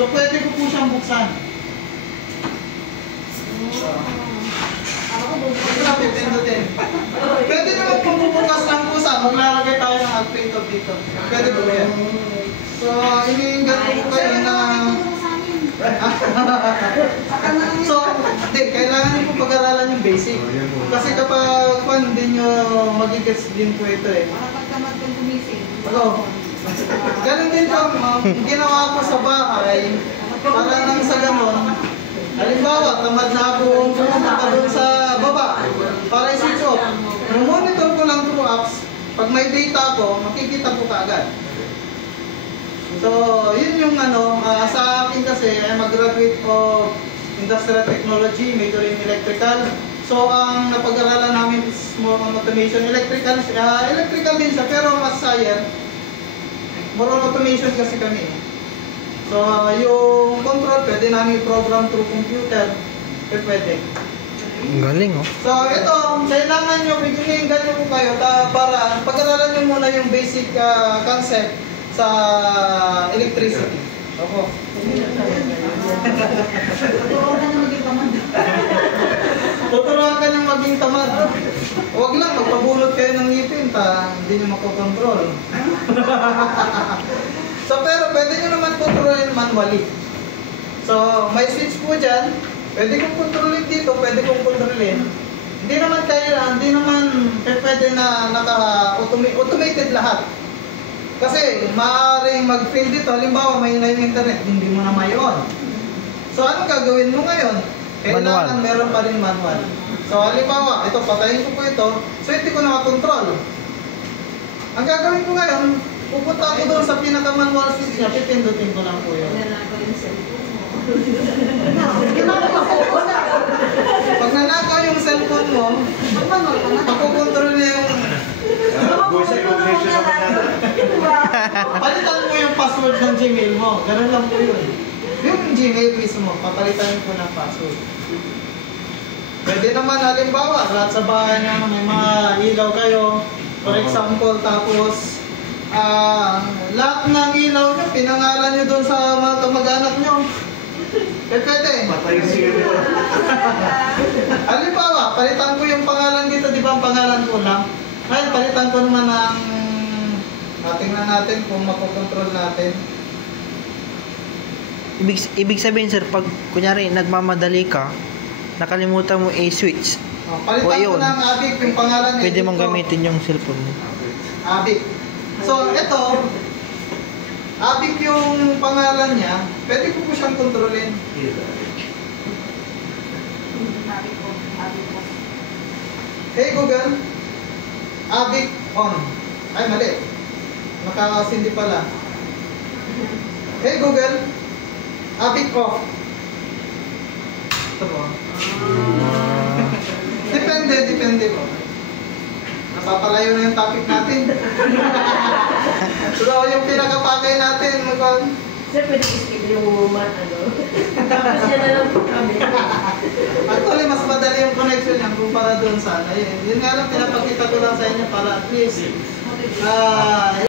So, pwede ko po siyang buksan. Grabe, pindutin. Pwede naman po bubukas ng pusa. Maglalagay tayo ng alpator dito. Pwede po yan. So, iniingat po kayo na... So, hindi, kailangan niyo po pag-aralan yung basic. Kasi kapag hindi nyo magigets din po ito eh. Pagkamad kang gumising. Ano? Ganun din po, ginawa ko sa bahay, para nang sa ganon, halimbawa, tamad na ako pumunta doon sa baba, para i-switch off. Monitor ko lang through apps, pag may data ko, makikita ko kaagad. So, yun yung ano, sa akin kasi, I'm a graduate of Industrial Technology, major in Electrical. So, ang napag-aralan namin is more on automation. Electrical din siya, pero mas science. More on automation kasi kami. So, yung control, pwede namin i-program through computer. Pwede. Ang galing, oh. So, ito, kailangan nyo, bigyan nyo po kayo para pag-aralan nyo muna yung basic concept sa electricity. Opo. Tuturuan ka niyang maging tamad. Huwag lang, magpabulot kayo ng ngipin, hindi nyo makokontrol. So, pero pwede nyo naman kontrolin manually. So, may switch po dyan. Pwede kong kontrolin dito, pwede kong kontrolin. Hindi naman pwede na naka-automated lahat. Kasi, maaaring mag-fail dito. Halimbawa, may na yung internet, hindi mo na may-on. So, anong gagawin mo ngayon? Kailangan meron pa rin manual. So, halimbawa, ito, patayin ko po ito. So, hindi ko na makontrol. Ang gagawin ko ngayon, pupunta ako doon sa pinaka-manual switch niya, pipindutin ko lang po yun. Pag nanakaw yung cellphone mo, makukontrol niya yung... Palitan mo yung password ng Gmail mo. Ganun lang po yun. Yung Gmail mismo, papalitan mo po ng password. Pwede naman, halimbawa, lahat sa bahay niya may mga ilaw kayo. For example, tapos lahat ng ilaw nyo, pinangalan nyo doon sa mga kamag-anak nyo. Pwede. Halimbawa, palitan ko yung pangalan dito, di ba ang pangalan ko lang? Ngayon, palitan ko naman ng... tingnan natin kung makokontrol natin. Ibig sabihin, sir, pag kunyari nagmamadali ka, nakalimutan mo i-switch. Palitan ko ng Abik yung pangalan niya. Pwede mong gamitin yung cellphone mo. Abik. So, ito, Abik yung pangalan niya, pwede ko po siyang kontrolin. Hey Google, Abik on. Ay, mali. Nakakasindi pala. Hey Google, Abik off. Ito po. Depende po. Napapalayo na yung topic natin. So, yung pinakapakay natin, Sir, pwede i-skip yung tapos yan na lang po kami. actually, mas madali yung connection niya kumpara doon sa ano. Yun nga lang, pinapakita ko lang sa inyo para at least